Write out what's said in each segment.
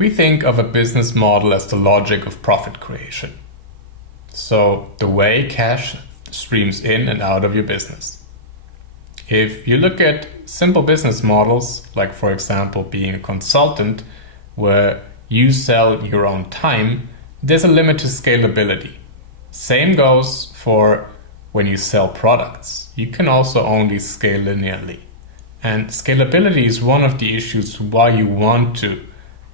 we think of a business model as the logic of profit creation. So the way cash streams in and out of your business. If you look at simple business models, like for example being a consultant, where you sell your own time, there's a limit to scalability. Same goes for when you sell products. You can also only scale linearly. And scalability is one of the issues why you want to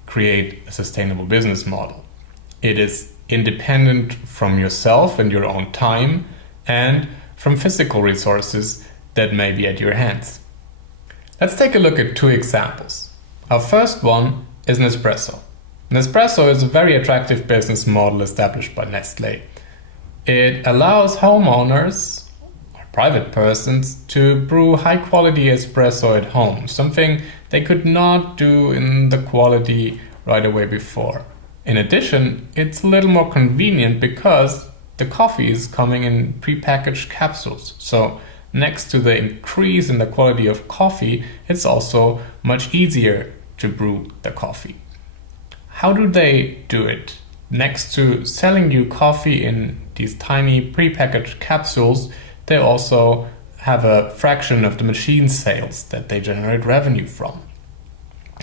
create a sustainable business model. It is independent from yourself and your own time and from physical resources that may be at your hands. Let's take a look at two examples. Our first one is Nespresso. Nespresso is a very attractive business model established by Nestlé. It allows homeowners or private persons to brew high quality espresso at home, something they could not do in the quality right away before. In addition, it's a little more convenient because the coffee is coming in prepackaged capsules. So next to the increase in the quality of coffee, it's also much easier to brew the coffee. How do they do it? Next to selling you coffee in these tiny prepackaged capsules, they also have a fraction of the machine sales that they generate revenue from.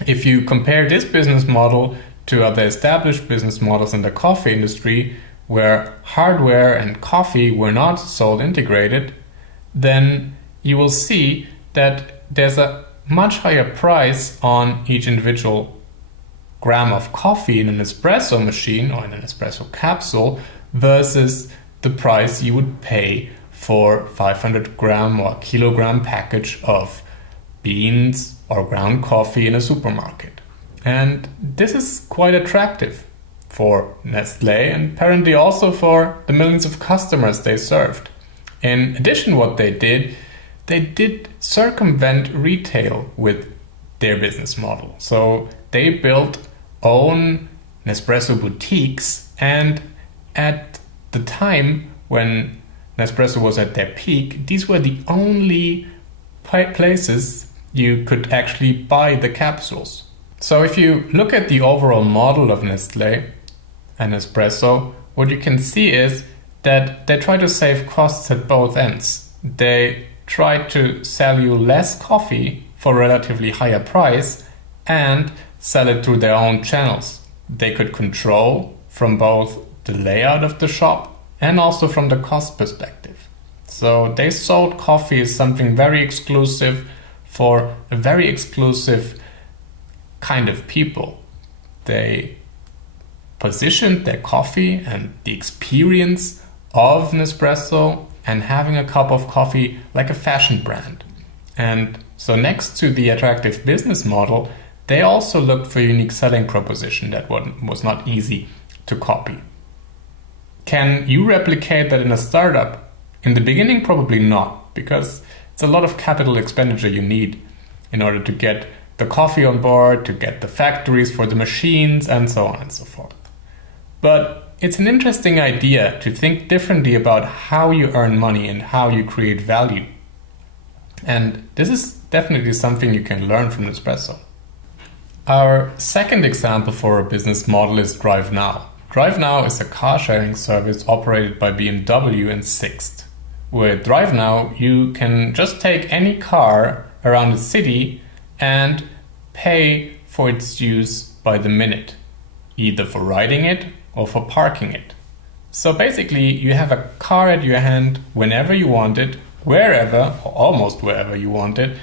If you compare this business model to other established business models in the coffee industry, where hardware and coffee were not sold integrated, then you will see that there's a much higher price on each individual gram of coffee in an espresso machine or in an espresso capsule versus the price you would pay for 500 gram or kilogram package of beans or ground coffee in a supermarket. And this is quite attractive for Nestlé and apparently also for the millions of customers they served. In addition, what they did circumvent retail with their business model. So they built own Nespresso boutiques, and at the time when Nespresso was at their peak, these were the only places you could actually buy the capsules. So if you look at the overall model of Nestlé and Nespresso, what you can see is that they try to save costs at both ends. They try to sell you less coffee for a relatively higher price and sell it through their own channels. They could control from both the layout of the shop and also from the cost perspective. So they sold coffee as something very exclusive for a very exclusive kind of people. They positioned their coffee and the experience of Nespresso and having a cup of coffee like a fashion brand. And so next to the attractive business model, they also looked for a unique selling proposition that was not easy to copy. Can you replicate that in a startup? In the beginning, probably not, because it's a lot of capital expenditure you need in order to get the coffee on board, to get the factories for the machines, and so on and so forth. But it's an interesting idea to think differently about how you earn money and how you create value. And this is definitely something you can learn from Nespresso. Our second example for a business model is DriveNow. DriveNow is a car-sharing service operated by BMW and Sixt. With DriveNow, you can just take any car around the city and pay for its use by the minute, either for riding it or for parking it. So basically, you have a car at your hand whenever you want it, wherever, or almost wherever you want it,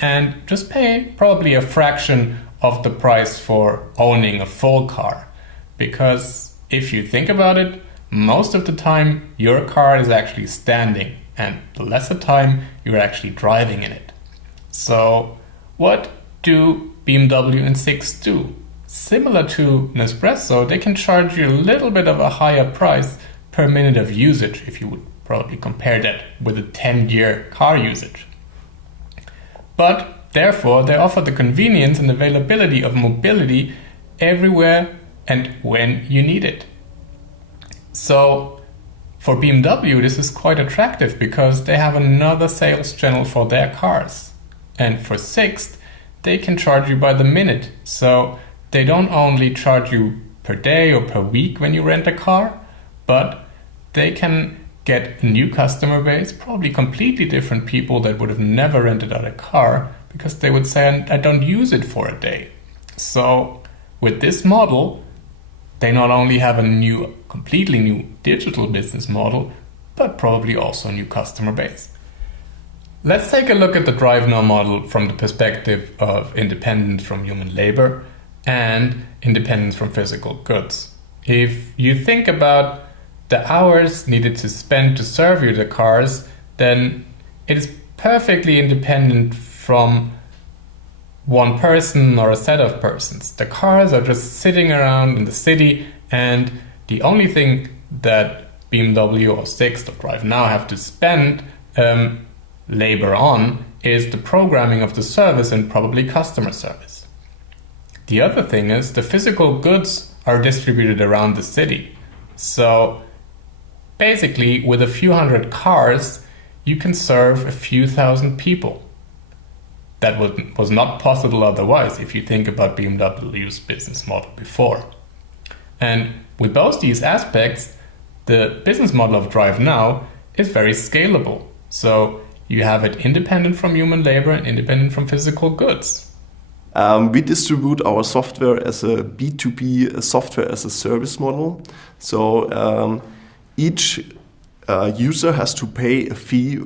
and just pay probably a fraction of the price for owning a full car. Because if you think about it, most of the time your car is actually standing and the lesser time you're actually driving in it. So what do BMW and Sixt do? Similar to Nespresso, they can charge you a little bit of a higher price per minute of usage if you would probably compare that with a 10-year car usage. But therefore, they offer the convenience and availability of mobility everywhere and when you need it. So for BMW, this is quite attractive because they have another sales channel for their cars. And for Sixt, they can charge you by the minute. So they don't only charge you per day or per week when you rent a car, but they can get a new customer base, probably completely different people that would have never rented out a car because they would say, I don't use it for a day. So with this model, they not only have a completely new digital business model, but probably also a new customer base. Let's take a look at the Drive Now model from the perspective of independence from human labor and independence from physical goods. If you think about the hours needed to spend to serve you the cars, then it is perfectly independent from one person or a set of persons. The cars are just sitting around in the city, and the only thing that BMW or Sixt or Drive Now have to spend labor on is the programming of the service and probably customer service. The other thing is the physical goods are distributed around the city. So basically, with a few hundred cars, you can serve a few thousand people. That was not possible otherwise if you think about BMW's business model before. And with both these aspects, the business model of Drive Now is very scalable. So you have it independent from human labor and independent from physical goods. We distribute our software as a B2B software as a service model. So each user has to pay a fee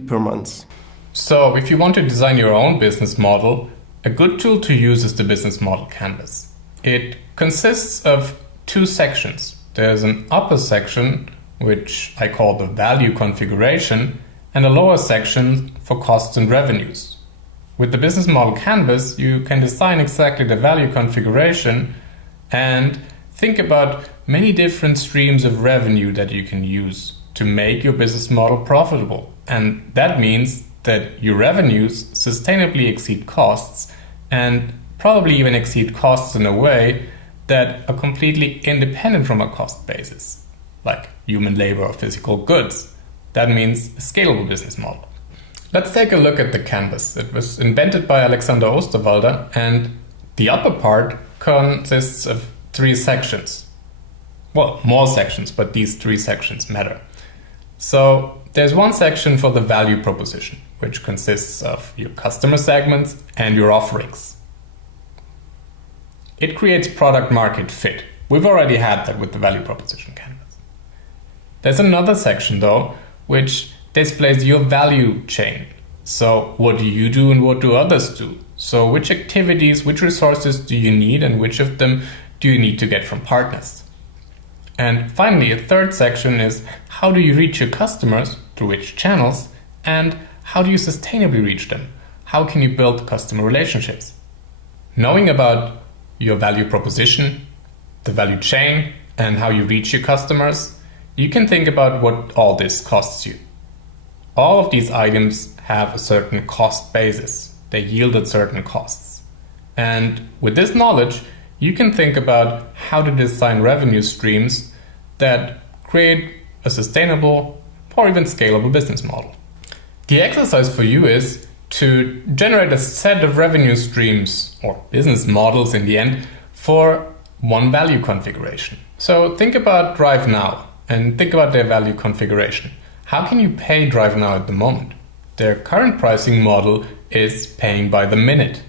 per month. So if you want to design your own business model, a good tool to use is the business model canvas. It consists of two sections. There's an upper section, which I call the value configuration, and a lower section for costs and revenues. With the business model canvas, you can design exactly the value configuration and think about many different streams of revenue that you can use to make your business model profitable. And that means that your revenues sustainably exceed costs and probably even exceed costs in a way that are completely independent from a cost basis, like human labor or physical goods. That means a scalable business model. Let's take a look at the canvas. It was invented by Alexander Osterwalder, and the upper part consists of 3 sections. Well, more sections, but these 3 sections matter. So there's one section for the value proposition, which consists of your customer segments and your offerings. It creates product market fit. We've already had that with the value proposition canvas. There's another section though, which displays your value chain. So what do you do and what do others do? So which activities, which resources do you need and which of them do you need to get from partners? And finally, a third section is how do you reach your customers, through which channels, and how do you sustainably reach them? How can you build customer relationships? Knowing about your value proposition, the value chain, and how you reach your customers, you can think about what all this costs you. All of these items have a certain cost basis. They yielded certain costs. And with this knowledge, you can think about how to design revenue streams that create a sustainable or even scalable business model. The exercise for you is to generate a set of revenue streams or business models in the end for one value configuration. So think about Drive Now and think about their value configuration. How can you pay Drive Now at the moment? Their current pricing model is paying by the minute.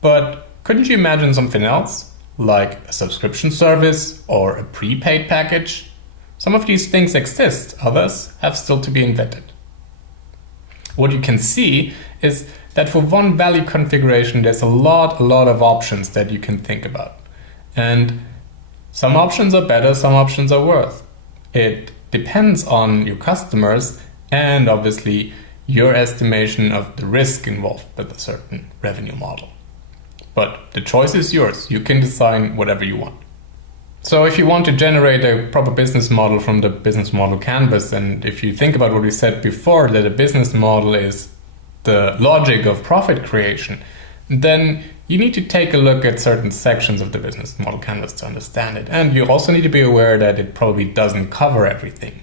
But couldn't you imagine something else, like a subscription service or a prepaid package? Some of these things exist, others have still to be invented. What you can see is that for one value configuration, there's a lot of options that you can think about. And some options are better, some options are worse. It depends on your customers and obviously your estimation of the risk involved with a certain revenue model. But the choice is yours. You can design whatever you want. So if you want to generate a proper business model from the business model canvas, and if you think about what we said before, that a business model is the logic of profit creation, then you need to take a look at certain sections of the business model canvas to understand it. And you also need to be aware that it probably doesn't cover everything.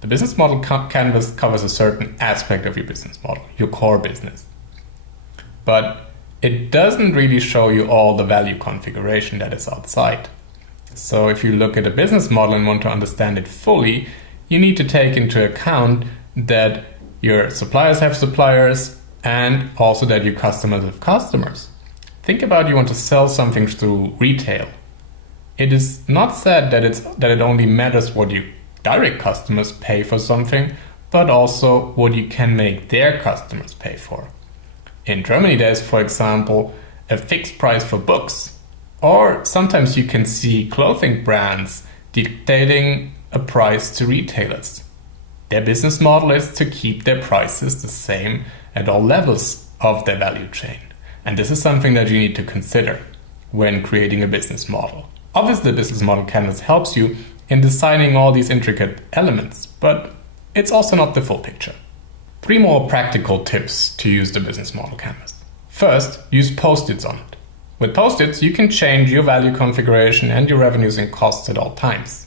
The business model canvas covers a certain aspect of your business model, your core business. But it doesn't really show you all the value configuration that is outside. So if you look at a business model and want to understand it fully, you need to take into account that your suppliers have suppliers and also that your customers have customers. Think about you want to sell something through retail. It is not said that it only matters what your direct customers pay for something, but also what you can make their customers pay for. In Germany, there's, for example, a fixed price for books. Or sometimes you can see clothing brands dictating a price to retailers. Their business model is to keep their prices the same at all levels of their value chain. And this is something that you need to consider when creating a business model. Obviously, the business model canvas helps you in designing all these intricate elements, but it's also not the full picture. 3 more practical tips to use the business model canvas. First, use post-its on it. With post-its, you can change your value configuration and your revenues and costs at all times.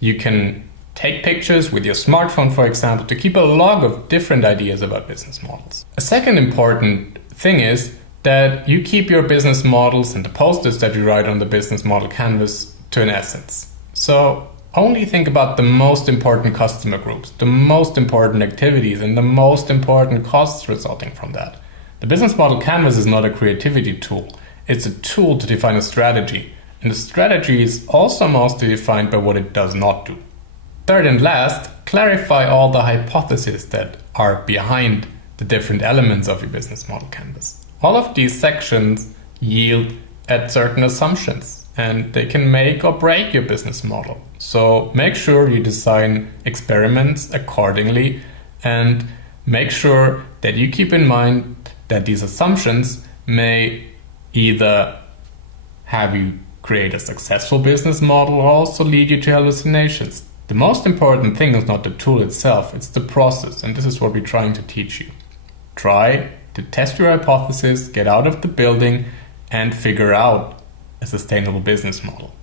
You can take pictures with your smartphone, for example, to keep a log of different ideas about business models. A second important thing is that you keep your business models and the post-its that you write on the business model canvas to an essence. So only think about the most important customer groups, the most important activities, and the most important costs resulting from that. The business model canvas is not a creativity tool. It's a tool to define a strategy, and the strategy is also mostly defined by what it does not do. Third and last, clarify all the hypotheses that are behind the different elements of your business model canvas. All of these sections yield at certain assumptions, and they can make or break your business model. So make sure you design experiments accordingly, and make sure that you keep in mind that these assumptions may either have you create a successful business model or also lead you to hallucinations. The most important thing is not the tool itself, it's the process, and this is what we're trying to teach you. Try to test your hypothesis, get out of the building, and figure out a sustainable business model.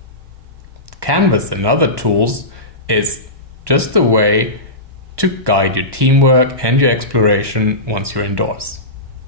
Canvas and other tools is just a way to guide your teamwork and your exploration once you're indoors.